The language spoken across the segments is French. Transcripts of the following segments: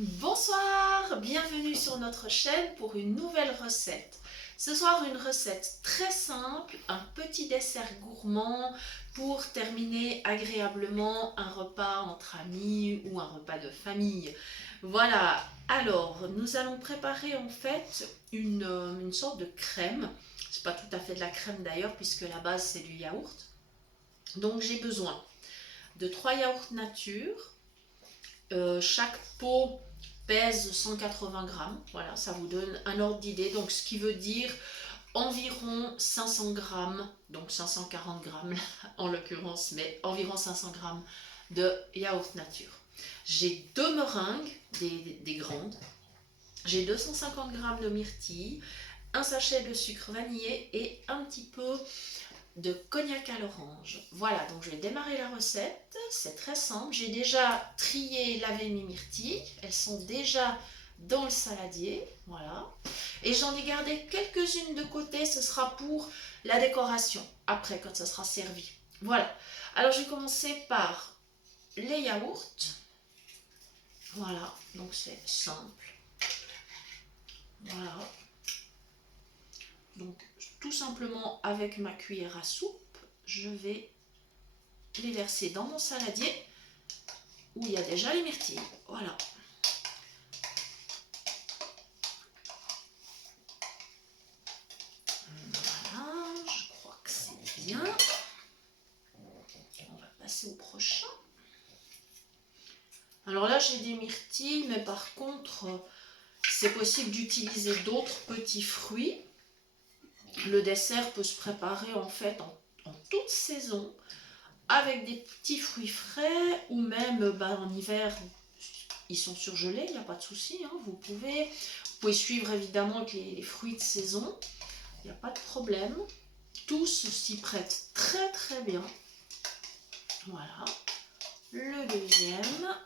Bonsoir, bienvenue sur notre chaîne pour une nouvelle recette. Ce soir, une recette très simple, un petit dessert gourmand pour terminer agréablement un repas entre amis ou un repas de famille. Voilà, alors nous allons préparer en fait une sorte de crème. C'est pas tout à fait de la crème d'ailleurs puisque la base c'est du yaourt. Donc j'ai besoin de 3 yaourts nature. Chaque pot pèse 180 grammes. Voilà, ça vous donne un ordre d'idée. Donc, ce qui veut dire environ 500 grammes, donc 540 grammes en l'occurrence, mais environ 500 grammes de yaourt nature. J'ai 2 meringues, des grandes. J'ai 250 grammes de myrtille, un sachet de sucre vanillé et un petit peu de cognac à l'orange. Voilà, donc je vais démarrer la recette. C'est très simple. J'ai déjà trié et lavé mes myrtilles. Elles sont déjà dans le saladier. Voilà. Et j'en ai gardé quelques-unes de côté. Ce sera pour la décoration. Après, quand ça sera servi. Voilà. Alors, je vais commencer par les yaourts. Voilà. Donc, c'est simple. Voilà. Donc, tout simplement avec ma cuillère à soupe, je vais les verser dans mon saladier où il y a déjà les myrtilles. Voilà. Voilà, je crois que c'est bien. On va passer au prochain. Alors là, j'ai des myrtilles, mais par contre, c'est possible d'utiliser d'autres petits fruits. Le dessert peut se préparer en fait en toute saison avec des petits fruits frais ou même en hiver, ils sont surgelés, il n'y a pas de souci. Hein, vous pouvez suivre évidemment avec les fruits de saison, il n'y a pas de problème. Tous s'y prêtent très très bien. Voilà. Le deuxième.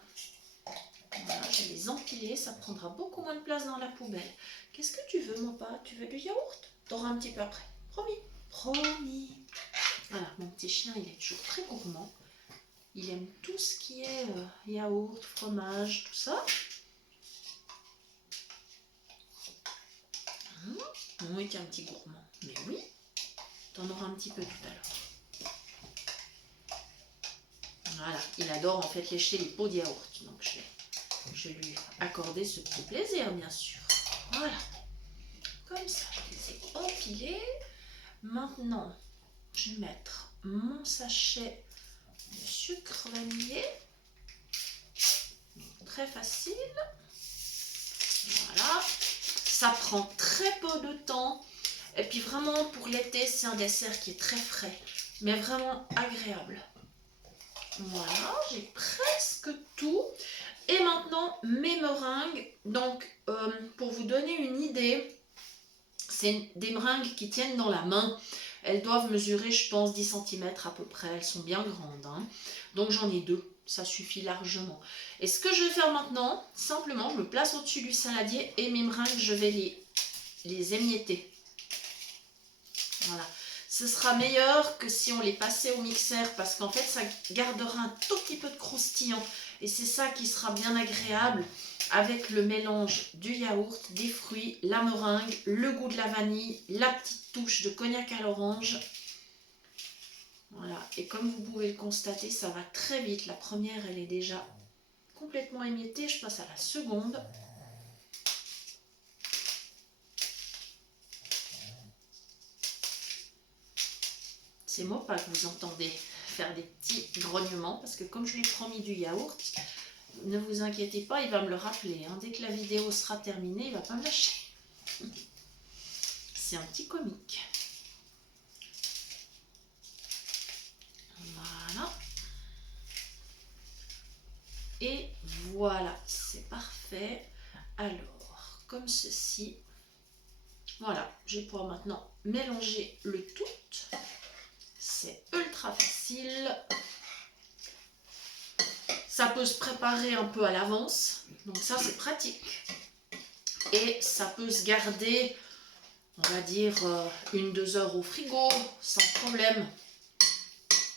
Voilà, je vais les empiler, ça prendra beaucoup moins de place dans la poubelle. Qu'est-ce que tu veux, mon papa? Tu veux du yaourt? T'auras un petit peu après. Promis. Promis. Voilà, mon petit chien, il est toujours très gourmand. Il aime tout ce qui est yaourt, fromage, tout ça. Oui, t'es un petit gourmand. Mais oui, t'en auras un petit peu tout à l'heure. Voilà, il adore en fait lécher les pots de yaourt. Donc je vais lui accorder ce petit plaisir, bien sûr. Voilà. Comme ça, je les ai empilés. Maintenant, je vais mettre mon sachet de sucre vanillé. Très facile. Voilà. Ça prend très peu de temps. Et puis vraiment, pour l'été, c'est un dessert qui est très frais, mais vraiment agréable. Voilà, j'ai presque tout. Et maintenant, mes meringues. Donc, pour vous donner une idée, c'est des meringues qui tiennent dans la main. Elles doivent mesurer, je pense, 10 cm à peu près. Elles sont bien grandes. Hein. Donc, j'en ai 2. Ça suffit largement. Et ce que je vais faire maintenant, simplement, je me place au-dessus du saladier et mes meringues, je vais les émietter. Voilà. Ce sera meilleur que si on les passait au mixeur parce qu'en fait, ça gardera un tout petit peu de croustillant. Et c'est ça qui sera bien agréable avec le mélange du yaourt, des fruits, la meringue, le goût de la vanille, la petite touche de cognac à l'orange. Voilà. Et comme vous pouvez le constater, ça va très vite. La première, elle est déjà complètement émiettée. Je passe à la seconde. C'est moi pas que vous entendez faire des petits grognements parce que comme je lui ai promis du yaourt, ne vous inquiétez pas, il va me le rappeler. Hein. Dès que la vidéo sera terminée, il va pas me lâcher. C'est un petit comique. Voilà. Et voilà, c'est parfait. Alors, comme ceci. Voilà, je vais pouvoir maintenant mélanger le tout. C'est ultra facile. Ça peut se préparer un peu à l'avance. Donc ça, c'est pratique. Et ça peut se garder, on va dire, 1-2 heures au frigo, sans problème.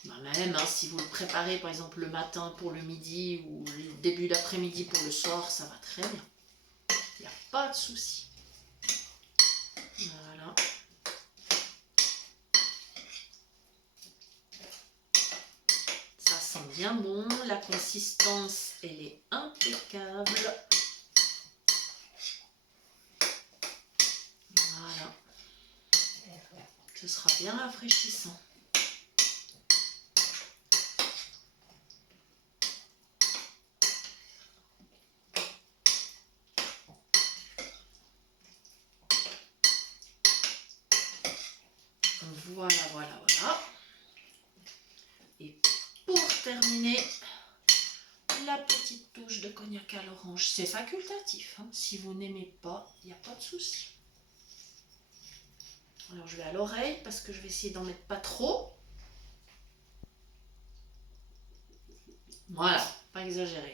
Même si vous le préparez par exemple le matin pour le midi ou le début d'après-midi pour le soir, ça va très bien. Il n'y a pas de souci. Voilà. Ça sent bien bon. La consistance, elle est impeccable. Voilà. Ce sera bien rafraîchissant. Voilà, voilà, voilà. Et pour terminer, la petite touche de cognac à l'orange. C'est facultatif. Si vous n'aimez pas, il n'y a pas de souci. Alors je vais à l'oreille parce que je vais essayer d'en mettre pas trop. Voilà, pas exagéré.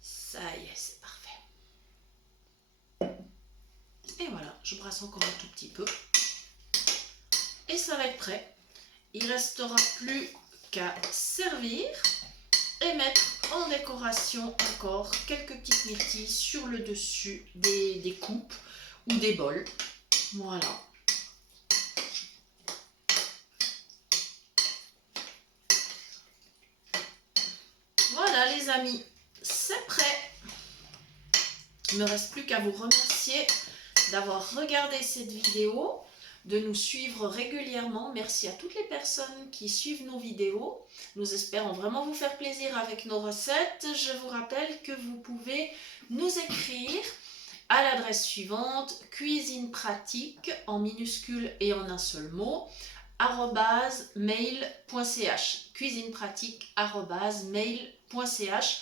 Ça y est, c'est parfait. Et voilà, je brasse encore un tout petit peu. Et ça va être prêt. Il ne restera plus qu'à servir et mettre en décoration encore quelques petites myrtilles sur le dessus des coupes ou des bols. Voilà. Voilà les amis, c'est prêt. Il ne me reste plus qu'à vous remercier d'avoir regardé cette vidéo, de nous suivre régulièrement. Merci à toutes les personnes qui suivent nos vidéos. Nous espérons vraiment vous faire plaisir avec nos recettes. Je vous rappelle que vous pouvez nous écrire à l'adresse suivante, cuisine pratique en minuscule et en un seul mot, @mail.ch, cuisinepratique@mail.ch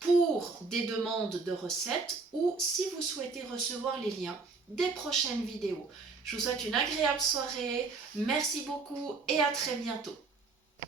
pour des demandes de recettes ou si vous souhaitez recevoir les liens des prochaines vidéos. Je vous souhaite une agréable soirée, merci beaucoup et à très bientôt.